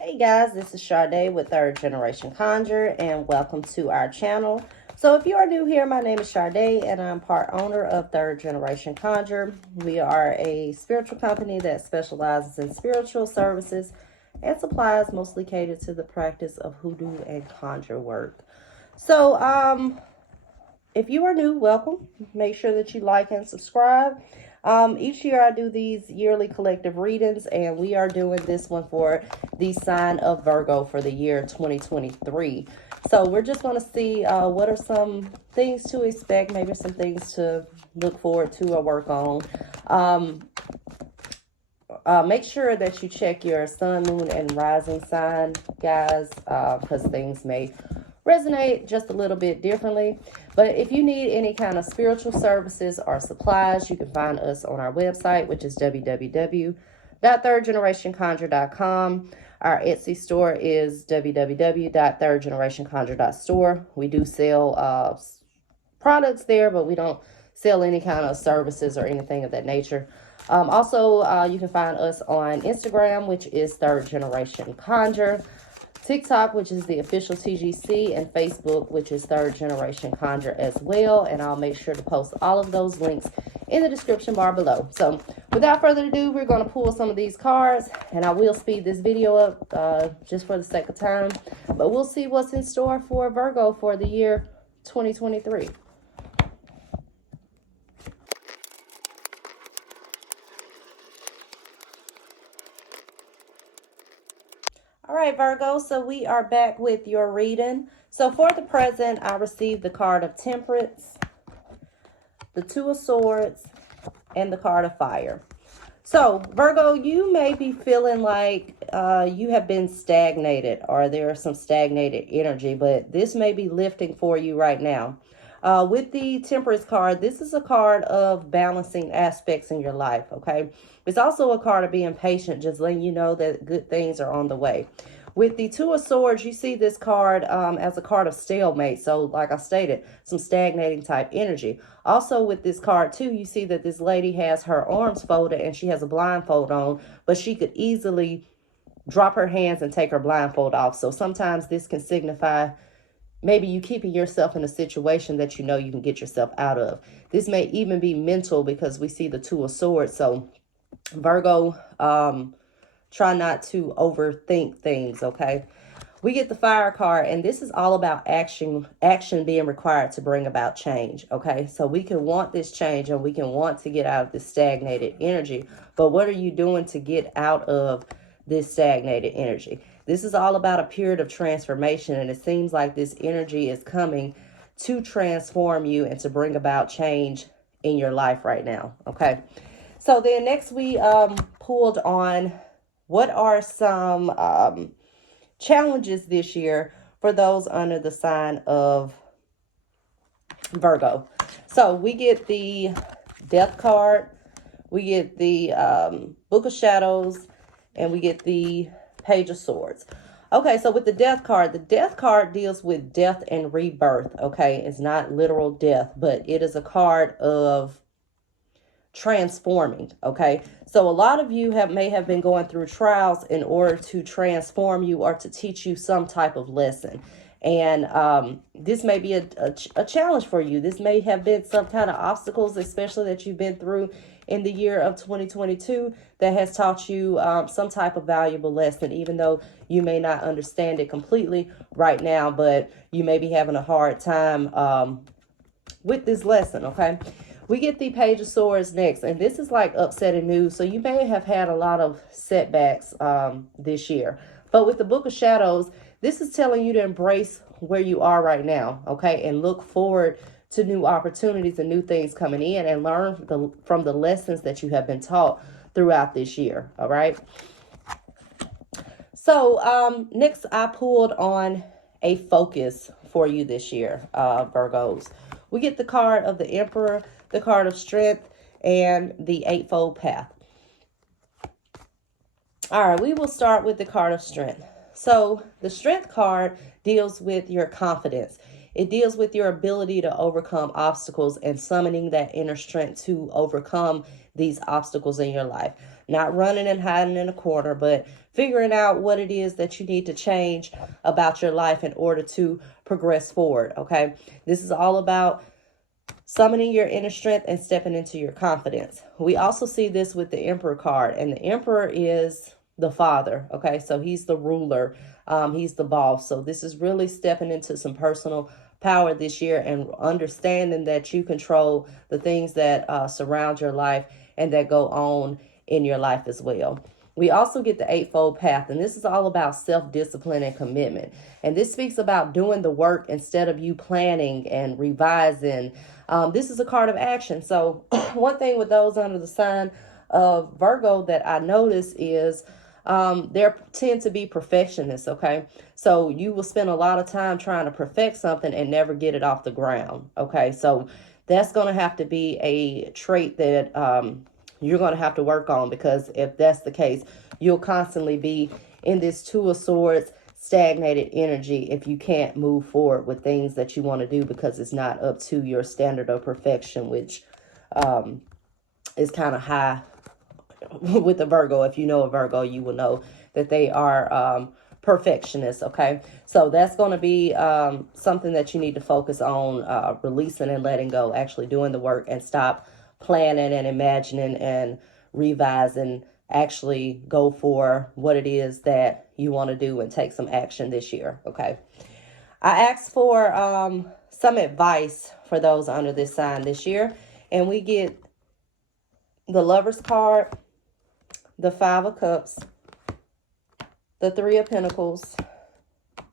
Hey guys, this is Sade with Third Generation Conjure, and welcome to our channel. So if you are new here, my name is Sade and I'm part owner of Third Generation Conjure. We are a spiritual company that specializes in spiritual services and supplies mostly catered to the practice of hoodoo and conjure work. So if you are new, welcome. Make sure that you like and subscribe. Each year I do these yearly collective readings, and we are doing this one for the sign of Virgo for the year 2023. So we're just going to see what are some things to expect, maybe some things to look forward to or work on. Make sure that you check your sun, moon, and rising sign, guys, because things may resonate just a little bit differently. But if you need any kind of spiritual services or supplies, you can find us on our website, which is www.thirdgenerationconjure.com. Our Etsy store is www.thirdgenerationconjure.store. We do sell products there, but we don't sell any kind of services or anything of that nature. Also, you can find us on Instagram, which is Third Generation Conjure, TikTok, which is the official TGC, and Facebook, which is Third Generation Conjure as well. And I'll make sure to post all of those links in the description bar below. So without further ado, we're going to pull some of these cards, and I will speed this video up just for the sake of time. But we'll see what's in store for Virgo for the year 2023. All right, Virgo, so we are back with your reading. So for the present, I received the card of Temperance, the Two of Swords, and the card of Fire. So, Virgo, you may be feeling like you have been stagnated, or there is some stagnated energy, but this may be lifting for you right now. With the Temperance card, this is a card of balancing aspects in your life, okay? It's also a card of being patient, just letting you know that good things are on the way. With the Two of Swords, you see this card as a card of stalemate. So, like I stated, some stagnating type energy. Also, with this card, too, you see that this lady has her arms folded and she has a blindfold on, but she could easily drop her hands and take her blindfold off. So, sometimes this can signify maybe you keeping yourself in a situation that you know you can get yourself out of. This may even be mental because we see the Two of Swords. So, Virgo, try not to overthink things, okay? We get the Fire card, and this is all about action being required to bring about change, okay? So we can want this change and we can want to get out of this stagnated energy, but what are you doing to get out of this stagnated energy? This is all about a period of transformation, and it seems like this energy is coming to transform you and to bring about change in your life right now, okay? So then next we pulled on what are some challenges this year for those under the sign of Virgo. So we get the Death card, we get the Book of Shadows, and we get the Page of Swords. Okay, so with the Death card deals with death and rebirth, okay? It's not literal death, but it is a card of transforming, okay? So a lot of you may have been going through trials in order to transform you or to teach you some type of lesson. And this may be a challenge for you. This may have been some kind of obstacles, especially that you've been through in the year of 2022 that has taught you some type of valuable lesson, even though you may not understand it completely right now, but you may be having a hard time with this lesson, okay? We get the Page of Swords next, and this is like upsetting news. So you may have had a lot of setbacks this year. But with the Book of Shadows, this is telling you to embrace where you are right now, okay? And look forward to new opportunities and new things coming in, and learn from the lessons that you have been taught throughout this year, all right? So next I pulled on a focus for you this year, Virgos. We get the card of the Emperor, the card of Strength, and the Eightfold Path. All right, we will start with the card of Strength. So the Strength card deals with your confidence. It deals with your ability to overcome obstacles and summoning that inner strength to overcome these obstacles in your life. Not running and hiding in a corner, but figuring out what it is that you need to change about your life in order to progress forward, okay? This is all about summoning your inner strength and stepping into your confidence. We also see this with the Emperor card, and the Emperor is the father, okay? So he's the ruler, he's the boss. So this is really stepping into some personal power this year and understanding that you control the things that surround your life and that go on in your life as well. We also get the Eightfold Path, and this is all about self-discipline and commitment. And this speaks about doing the work instead of you planning and revising. This is a card of action. So one thing with those under the sign of Virgo that I notice is they tend to be perfectionists, okay? So you will spend a lot of time trying to perfect something and never get it off the ground, okay? So that's going to have to be a trait that you're going to have to work on, because if that's the case, you'll constantly be in this Two of Swords, stagnated energy if you can't move forward with things that you want to do because it's not up to your standard of perfection, which is kind of high with the Virgo. If you know a Virgo, you will know that they are perfectionists, okay? So that's going to be something that you need to focus on, releasing and letting go, actually doing the work, and stop planning and imagining and revising. Actually go for what it is that you want to do and take some action this year, okay? I asked for some advice for those under this sign this year, and we get the Lover's card, the Five of Cups, the Three of Pentacles,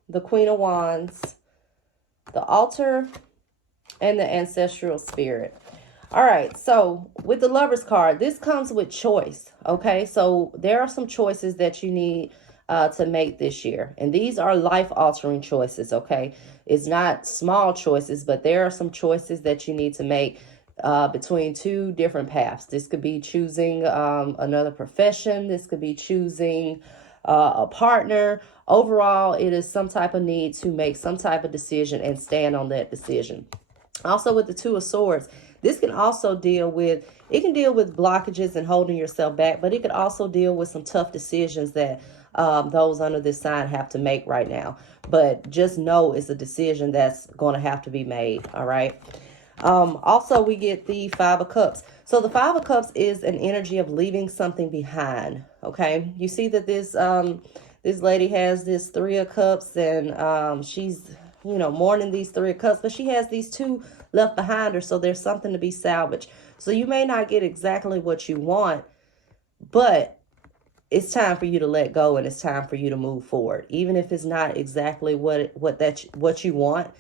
the Queen of Wands, the Altar, and the Ancestral Spirit. All right, so with the Lover's card, this comes with choice, okay? So there are some choices that you need to make this year, and these are life-altering choices, okay? It's not small choices, but there are some choices that you need to make between two different paths. This could be choosing another profession. This could be choosing a partner. Overall, it is some type of need to make some type of decision and stand on that decision. Also, with the Two of Swords, this can also deal with, it can deal with blockages and holding yourself back, but it could also deal with some tough decisions that those under this sign have to make right now. But just know it's a decision that's going to have to be made, all right? Also, we get the Five of Cups. So the Five of Cups is an energy of leaving something behind, okay? You see that this lady has this Three of Cups, and she's, you know, mourning these Three of Cups, but she has these two left behind her, so there's something to be salvaged. So you may not get exactly what you want, but it's time for you to let go, and it's time for you to move forward. Even if it's not exactly what you want,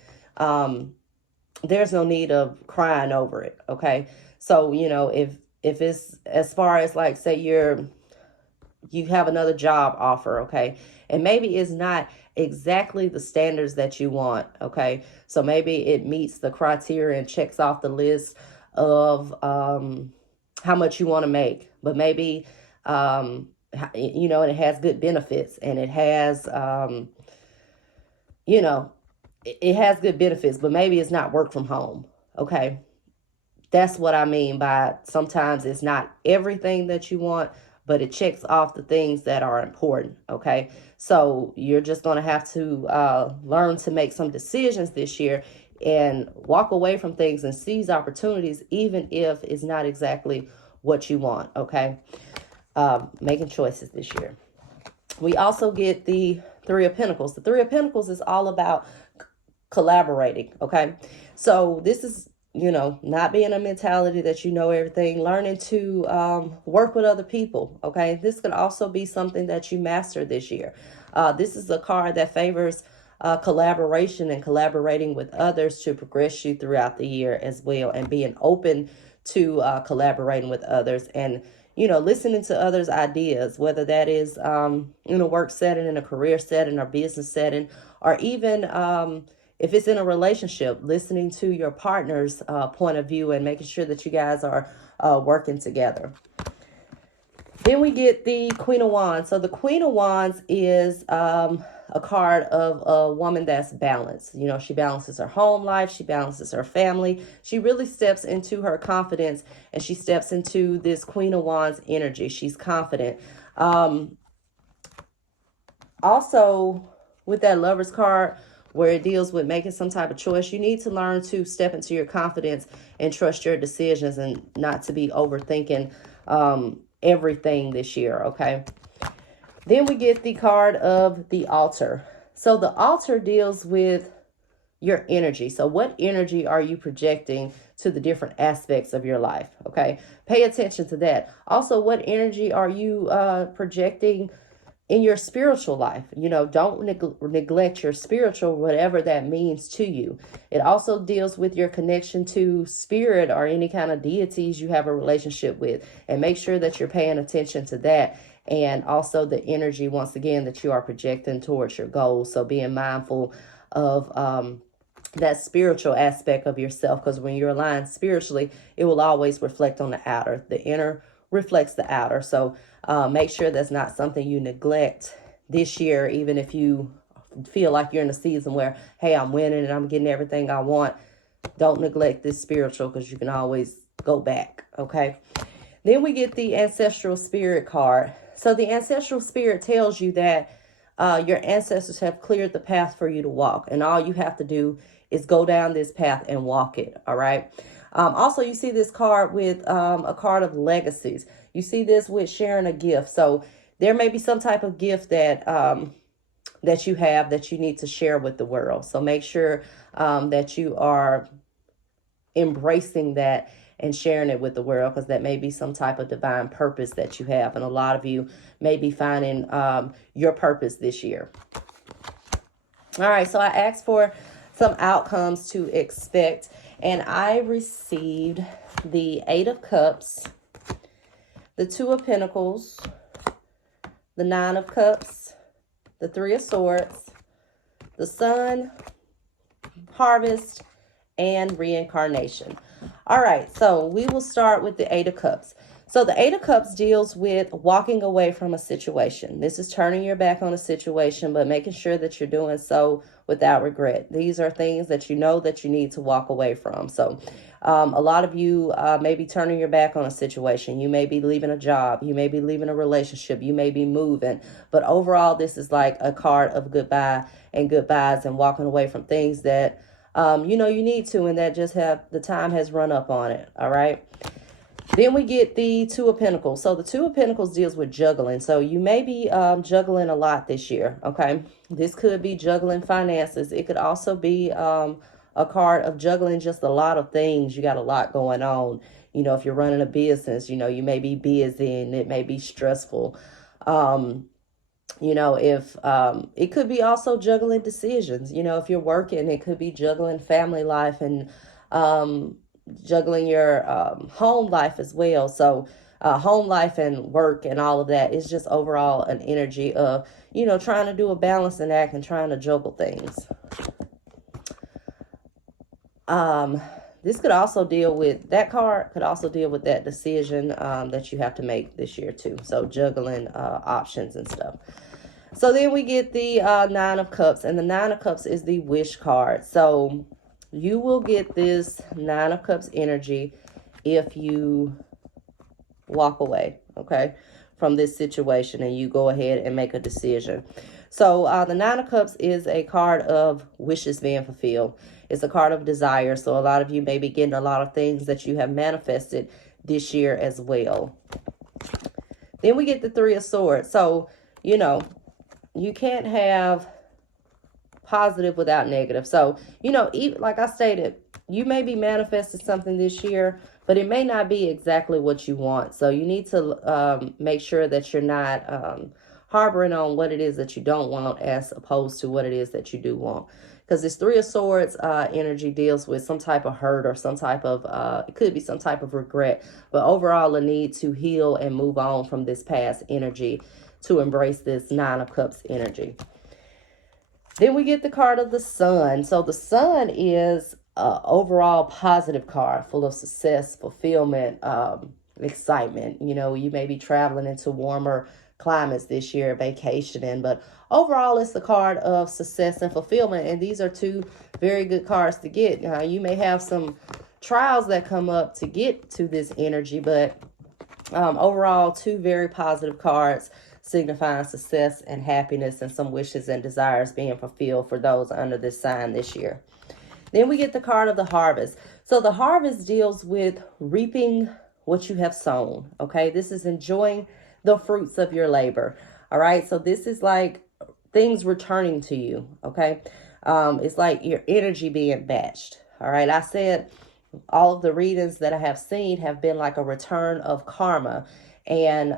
there's no need of crying over it, okay? So, you know, if it's as far as, like, say you have another job offer, okay, and maybe it's not exactly the standards that you want, okay? So maybe it meets the criteria and checks off the list of how much you want to make, but maybe you know, and it has good benefits, and it has you know, it has good benefits, but maybe it's not work from home, okay? That's what I mean by sometimes it's not everything that you want, but it checks off the things that are important, okay? So you're just going to have to learn to make some decisions this year and walk away from things and seize opportunities, even if it's not exactly what you want, okay? Making choices this year. We also get the Three of Pentacles. The Three of Pentacles is all about collaborating, okay? So this is, you know, not being a mentality that you know everything, learning to work with other people, okay? This could also be something that you master this year. This is a card that favors collaboration and collaborating with others to progress you throughout the year as well, and being open to collaborating with others and, you know, listening to others' ideas, whether that is in a work setting, in a career setting, or business setting, or even if it's in a relationship, listening to your partner's point of view and making sure that you guys are working together. Then we get the Queen of Wands. So the Queen of Wands is a card of a woman that's balanced. You know, she balances her home life. She balances her family. She really steps into her confidence, and she steps into this Queen of Wands energy. She's confident. Also, with that Lover's card, where it deals with making some type of choice, you need to learn to step into your confidence and trust your decisions and not to be overthinking everything this year, okay? Then we get the card of the altar. So the altar deals with your energy. So what energy are you projecting to the different aspects of your life, okay? Pay attention to that. Also, what energy are you projecting in your spiritual life? You know, don't neglect your spiritual, whatever that means to you. It also deals with your connection to spirit or any kind of deities you have a relationship with, and make sure that you're paying attention to that. And also the energy, once again, that you are projecting towards your goals. So being mindful of that spiritual aspect of yourself, because when you're aligned spiritually, it will always reflect on the outer. The inner reflects the outer. So make sure that's not something you neglect this year, even if you feel like you're in a season where, hey, I'm winning and I'm getting everything I want. Don't neglect this spiritual, because you can always go back, okay? Then we get the ancestral spirit card. So the ancestral spirit tells you that your ancestors have cleared the path for you to walk, and all you have to do is go down this path and walk it, all right? Also, you see this card with a card of legacies. You see this with sharing a gift. So there may be some type of gift that that you have that you need to share with the world. So make sure that you are embracing that and sharing it with the world, because that may be some type of divine purpose that you have. And a lot of you may be finding your purpose this year. All right, so I asked for some outcomes to expect, and I received the 8 of Cups, the 2 of Pentacles, the 9 of Cups, the 3 of Swords, the Sun, Harvest, and Reincarnation. All right, so we will start with the 8 of Cups. So the 8 of Cups deals with walking away from a situation. This is turning your back on a situation, but making sure that you're doing so without regret. These are things that you know that you need to walk away from. So a lot of you may be turning your back on a situation. You may be leaving a job. You may be leaving a relationship. You may be moving. But overall, this is like a card of goodbye and goodbyes and walking away from things that you know you need to, and that just the time has run up on it. All right. Then we get the 2 of Pentacles. So the 2 of Pentacles deals with juggling. So you may be juggling a lot this year, okay? This could be juggling finances. It could also be a card of juggling just a lot of things. You got a lot going on. You know, if you're running a business, you know, you may be busy and it may be stressful. You know, if it could be also juggling decisions. You know, if you're working, it could be juggling family life and juggling your home life as well. So home life and work and all of that is just overall an energy of, you know, trying to do a balancing act and trying to juggle things. This could also deal with, that card could also deal with that decision that you have to make this year too. So juggling options and stuff. So then we get the 9 of Cups, and the 9 of Cups is the wish card. So you will get this 9 of Cups energy if you walk away, okay, from this situation and you go ahead and make a decision. So the 9 of Cups is a card of wishes being fulfilled. It's a card of desire. So a lot of you may be getting a lot of things that you have manifested this year as well. Then we get the 3 of Swords. So, you know, you can't have positive without negative. So, you know, even like I stated, you may be manifesting something this year, but it may not be exactly what you want. So you need to make sure that you're not harboring on what it is that you don't want as opposed to what it is that you do want. Because this 3 of Swords energy deals with some type of hurt or some type of, it could be some type of regret. But overall, a need to heal and move on from this past energy to embrace this 9 of Cups energy. Then we get the card of the Sun. So the Sun is an overall positive card, full of success, fulfillment, excitement. You know, you may be traveling into warmer climates this year, vacationing, but overall it's the card of success and fulfillment, and these are two very good cards to get. You may have some trials that come up to get to this energy, but overall, two very positive cards signifying success and happiness and some wishes and desires being fulfilled for those under this sign this year. Then we get the card of the harvest. So the harvest deals with reaping what you have sown. Okay, this is enjoying the fruits of your labor. All right, so this is like things returning to you. Okay, it's like your energy being matched. All right, I said all of the readings that I have seen have been like a return of karma. And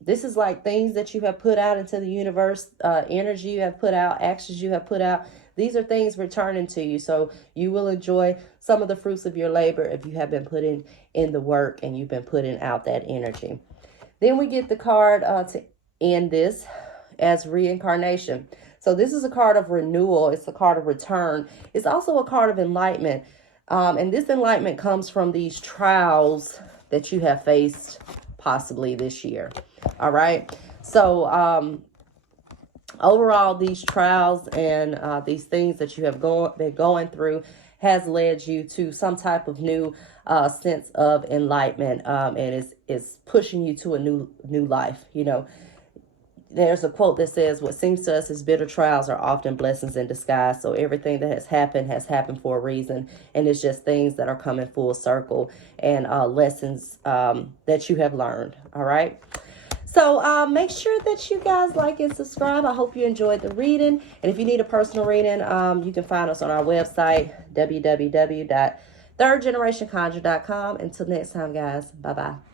this is like things that you have put out into the universe, energy you have put out, actions you have put out. These are things returning to you. So you will enjoy some of the fruits of your labor if you have been putting in the work and you've been putting out that energy. Then we get the card to end this as reincarnation. So this is a card of renewal. It's a card of return. It's also a card of enlightenment. And this enlightenment comes from these trials that you have faced possibly this year. All right. So overall, these trials and these things that you have been going through has led you to some type of new sense of enlightenment, and it's pushing you to a new life. You know, there's a quote that says, what seems to us as bitter trials are often blessings in disguise. So everything that has happened for a reason. And it's just things that are coming full circle and lessons that you have learned. All right. So make sure that you guys like and subscribe. I hope you enjoyed the reading. And if you need a personal reading, you can find us on our website, www.thirdgenerationconjure.com. Until next time, guys. Bye-bye.